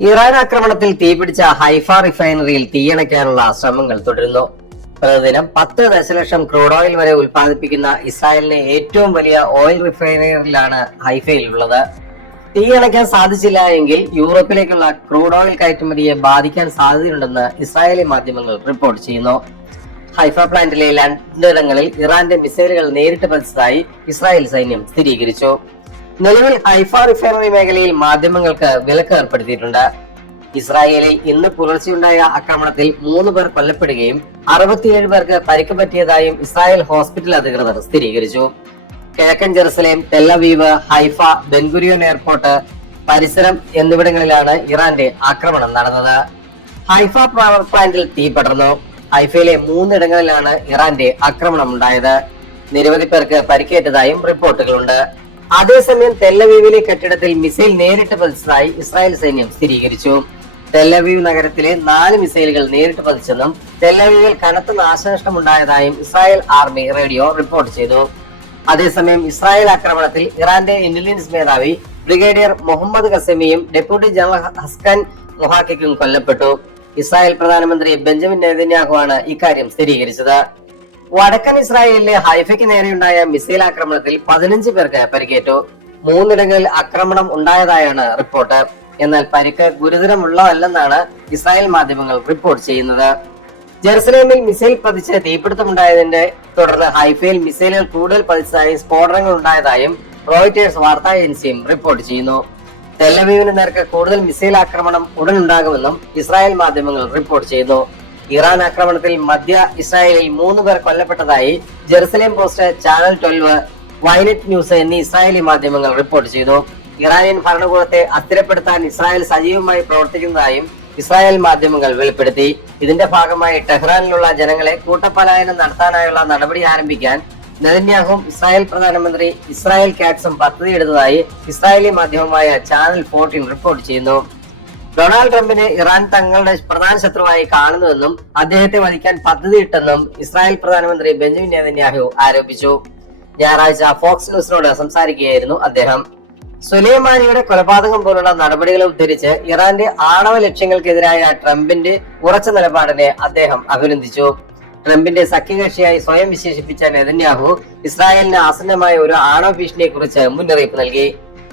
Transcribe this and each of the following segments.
Iran ആക്രമണത്തിൽ തീപിടിച്ച Haifa റിഫൈനറിയിൽ തീയണയ്ക്കാനുള്ള ശ്രമങ്ങൾ തുടരുന്നു. പ്രതിദിനം 10 ദശലക്ഷം ക്രൂഡ് ഓയിൽ വരെ ഉൽപ്പാദിപ്പിക്കുന്ന ഇസ്രായേലിലെ ഏറ്റവും വലിയ ഓയിൽ റിഫൈനറിയിലാണ് ഹൈഫയിലുള്ളത്. തീയണയ്ക്കാൻ സാധിച്ചില്ല എങ്കിൽ യൂറോപ്പിലേക്കുള്ള ക്രൂഡ് ഓയിൽ കയറ്റുമതിയെ ബാധിക്കാൻ സാധ്യതയുണ്ടെന്ന് ഇസ്രായേലി മാധ്യമങ്ങൾ റിപ്പോർട്ട് ചെയ്യുന്നു. ഹൈഫ പ്ലാന്റിലെ 2 ഇടങ്ങളിൽ ഇറാന്റെ മിസൈലുകൾ നേരിട്ട് പതിച്ചതായി ഇസ്രായേൽ സൈന്യം സ്ഥിരീകരിച്ചു. നിലവിൽ ഹൈഫ റിഫൈനറി മേഖലയിൽ മാധ്യമങ്ങൾക്ക് വിലക്ക് ഏർപ്പെടുത്തിയിട്ടുണ്ട്. ഇസ്രായേലിൽ ഇന്ന് പുലർച്ചെയുണ്ടായ ആക്രമണത്തിൽ 3 പേർ കൊല്ലപ്പെടുകയും 67 പേർക്ക് പരിക്ക് പറ്റിയതായും ഇസ്രായേൽ ഹോസ്പിറ്റൽ അധികൃതർ സ്ഥിരീകരിച്ചു. കിഴക്കൻ ജെറുസലേം, തെല്ലവീവ്, ഹൈഫ, ബെൻഗുരിയോൻ എയർപോർട്ട് പരിസരം എന്നിവിടങ്ങളിലാണ് ഇറാന്റെ ആക്രമണം നടന്നത്. ഹൈഫ പവർ പ്ലാന്റിൽ തീ പടർന്നു. ഹൈഫയിലെ 3 ഇടങ്ങളിലാണ് ഇറാന്റെ ആക്രമണം ഉണ്ടായത്. നിരവധി പേർക്ക് പരിക്കേറ്റതായും റിപ്പോർട്ടുകളുണ്ട്. അതേസമയം തെല്ലവീവിലെ കെട്ടിടത്തിൽ മിസൈൽ നേരിട്ട് പതിച്ചതായി ഇസ്രായേൽ സൈന്യം സ്ഥിരീകരിച്ചു. തെല്ലവീവ് നഗരത്തിലെ 4 മിസൈലുകൾ നേരിട്ട് പതിച്ചെന്നും തെല്ലവീവിൽ കനത്ത നാശനഷ്ടം ഉണ്ടായതായും ഇസ്രായേൽ ആർമി റേഡിയോ റിപ്പോർട്ട് ചെയ്തു. അതേസമയം ഇസ്രായേൽ ആക്രമണത്തിൽ ഇറാന്റെ ഇന്റലിജൻസ് മേധാവി ബ്രിഗേഡിയർ മുഹമ്മദ് ഖസമിയും ഡെപ്യൂട്ടി ജനറൽ ഹസ്കൻ മൊഹാക്കിക്കും കൊല്ലപ്പെട്ടു. ഇസ്രായേൽ പ്രധാനമന്ത്രി ബെഞ്ചമിൻ നെതന്യാഹുവാണ് ഇക്കാര്യം സ്ഥിരീകരിച്ചത്. വടക്കൻ ഇസ്രായേലിലെ ഹൈഫയ്ക്ക് നേരെയുണ്ടായ മിസൈൽ ആക്രമണത്തിൽ 15 പേർക്ക് പരിക്കേറ്റു. 3 ഇടങ്ങളിൽ ആക്രമണം ഉണ്ടായതായാണ് റിപ്പോർട്ട്. എന്നാൽ പരിക്ക് ഗുരുതരമുള്ളതല്ലെന്നാണ് ഇസ്രായേൽ മാധ്യമങ്ങൾ റിപ്പോർട്ട് ചെയ്യുന്നത്. ജെറുസലേമിൽ മിസൈൽ പതിച്ച് തീപിടുത്തമുണ്ടായതിന്റെ തുടർന്ന് ഹൈഫയിൽ മിസൈലുകൾ കൂടുതൽ പതിച്ചതായും സ്ഫോടനങ്ങൾ ഉണ്ടായതായും റോയിറ്റേഴ്സ് വാർത്താ ഏജൻസിയും റിപ്പോർട്ട് ചെയ്യുന്നു. തെല്ലവീവിന് നേർക്ക് കൂടുതൽ മിസൈൽ ആക്രമണം ഉടൻ ഉണ്ടാകുമെന്നും ഇസ്രായേൽ മാധ്യമങ്ങൾ റിപ്പോർട്ട് ചെയ്യുന്നു. ഇറാൻ ആക്രമണത്തിൽ മധ്യ ഇസ്രായേലിൽ 3 പേർ കൊല്ലപ്പെട്ടതായി ജെറുസലേം പോസ്റ്റ്, ചാനൽ 12, വൈനെറ്റ് ന്യൂസ് എന്നീ ഇസ്രായേലി മാധ്യമങ്ങൾ റിപ്പോർട്ട് ചെയ്തു. ഇറാനിയൻ ഭരണകൂടത്തെ അസ്ഥിരപ്പെടുത്താൻ ഇസ്രായേൽ സജീവമായി പ്രവർത്തിക്കുന്നതായും ഇസ്രായേൽ മാധ്യമങ്ങൾ വെളിപ്പെടുത്തി. ഇതിന്റെ ഭാഗമായി ടെഹ്റാനിലുള്ള ജനങ്ങളെ കൂട്ടപ്പലായനം നടത്താനായുള്ള നടപടി ആരംഭിക്കാൻ നെതന്യാഹുവും ഇസ്രായേൽ പ്രധാനമന്ത്രി ഇസ്രായേൽ കാറ്റ്സും പദ്ധതിയിടുന്നതായി ഇസ്രായേലി മാധ്യമമായ ചാനൽ 14 റിപ്പോർട്ട് ചെയ്യുന്നു. ഡൊണാൾഡ് ട്രംപിനെ ഇറാൻ തങ്ങളുടെ പ്രധാന ശത്രുവായി കാണുന്നുവെന്നും അദ്ദേഹത്തെ വധിക്കാൻ പദ്ധതിയിട്ടെന്നും ഇസ്രായേൽ പ്രധാനമന്ത്രി ബെഞ്ചമിൻ നെതന്യാഹു ആരോപിച്ചു. ഞായറാഴ്ച ഫോക്സ് ന്യൂസിനോട് സംസാരിക്കുകയായിരുന്നു അദ്ദേഹം. സുലൈമാനിയുടെ കൊലപാതകം പോലുള്ള നടപടികളെ ഉദ്ധരിച്ച് ഇറാന്റെ ആണവ ലക്ഷ്യങ്ങൾക്കെതിരായ ട്രംപിന്റെ ഉറച്ച നിലപാടിനെ അദ്ദേഹം അഭിനന്ദിച്ചു. ട്രംപിന്റെ സഖ്യകക്ഷിയായി സ്വയം വിശേഷിപ്പിച്ച നെതന്യാഹു ഇസ്രായേലിന് ആസന്നമായ ഒരു ആണവ ഭീഷണിയെ കുറിച്ച് മുന്നറിയിപ്പ് നൽകി.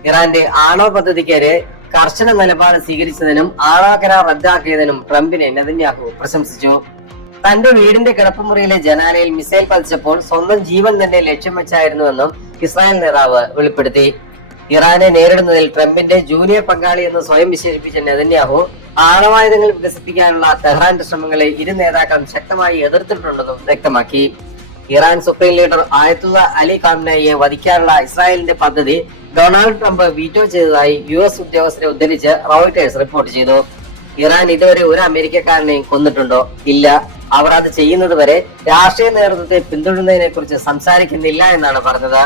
ഇറാന്റെ ആണവ പദ്ധതിക്കെതിരെ കർശന നിലപാട് സ്വീകരിച്ചതിനും ആണവ കരാർ റദ്ദാക്കിയതിനും ട്രംപിനെ നെതന്യാഹു പ്രശംസിച്ചു. തന്റെ വീടിന്റെ കിടപ്പുമുറിയിലെ ജനാലയിൽ മിസൈൽ പതിച്ചപ്പോൾ സ്വന്തം ജീവൻ തന്നെ ലക്ഷ്യം വെച്ചായിരുന്നുവെന്നും ഇസ്രായേൽ നേതാവ് വെളിപ്പെടുത്തി. ഇറാനെ നേരിടുന്നതിൽ ട്രംപിന്റെ ജൂനിയർ പങ്കാളി എന്ന് സ്വയം വിശേഷിപ്പിച്ച നെതന്യാഹു ആണവായുധങ്ങൾ വികസിപ്പിക്കാനുള്ള ടെഹ്റാന്റെ ശ്രമങ്ങളെ ഇരു നേതാക്കളും ശക്തമായി എതിർത്തിട്ടുണ്ടെന്നും വ്യക്തമാക്കി. Iran supreme leader Ayatollah Ali ഖാംനയെ വധിക്കാനുള്ള ഇസ്രായേലിന്റെ പദ്ധതി ഡൊണാൾഡ് ട്രംപ് വീറ്റോ ചെയ്തതായി US ഉദ്യോഗസ്ഥരെ ഉദ്ധരിച്ച് റോയിറ്റേഴ്സ് റിപ്പോർട്ട് ചെയ്തു. ഇറാൻ ഇതുവരെ ഒരു അമേരിക്കക്കാരനെയും കൊന്നിട്ടുണ്ടോ? ഇല്ല. അവർ അത് ചെയ്യുന്നത് വരെ രാഷ്ട്രീയ നേതൃത്വത്തെ പിന്തുടരുന്നതിനെ കുറിച്ച് സംസാരിക്കുന്നില്ല എന്നാണ് പറഞ്ഞത്.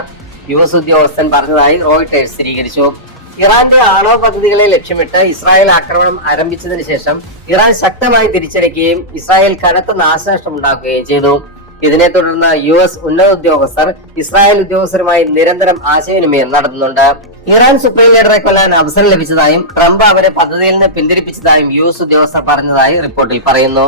US ഉദ്യോഗസ്ഥൻ പറഞ്ഞതായി റോയിറ്റേഴ്സ് സ്ഥിരീകരിച്ചു. ഇറാന്റെ ആണവ പദ്ധതികളെ ലക്ഷ്യമിട്ട് ഇസ്രായേൽ ആക്രമണം ആരംഭിച്ചതിന് ശേഷം ഇറാൻ ശക്തമായി തിരിച്ചടിക്കുകയും ഇസ്രായേൽ കനത്ത നാശനഷ്ടം ഉണ്ടാക്കുകയും ചെയ്തു. ഇതിനെ തുടർന്ന് US ഉന്നത ഉദ്യോഗസ്ഥർ ഇസ്രായേൽ ഉദ്യോഗസ്ഥരുമായി നിരന്തരം ആശയവിനിമയം നടത്തുന്നുണ്ട്. ഇറാൻ സുപ്രീം ലീഡറെ കൊല്ലാൻ അവസരം ലഭിച്ചതായും ട്രംപ് അവരെ പദ്ധതിയിൽ നിന്ന് പിന്തിരിപ്പിച്ചതായും US ഉദ്യോഗസ്ഥർ പറഞ്ഞതായി റിപ്പോർട്ടിൽ പറയുന്നു.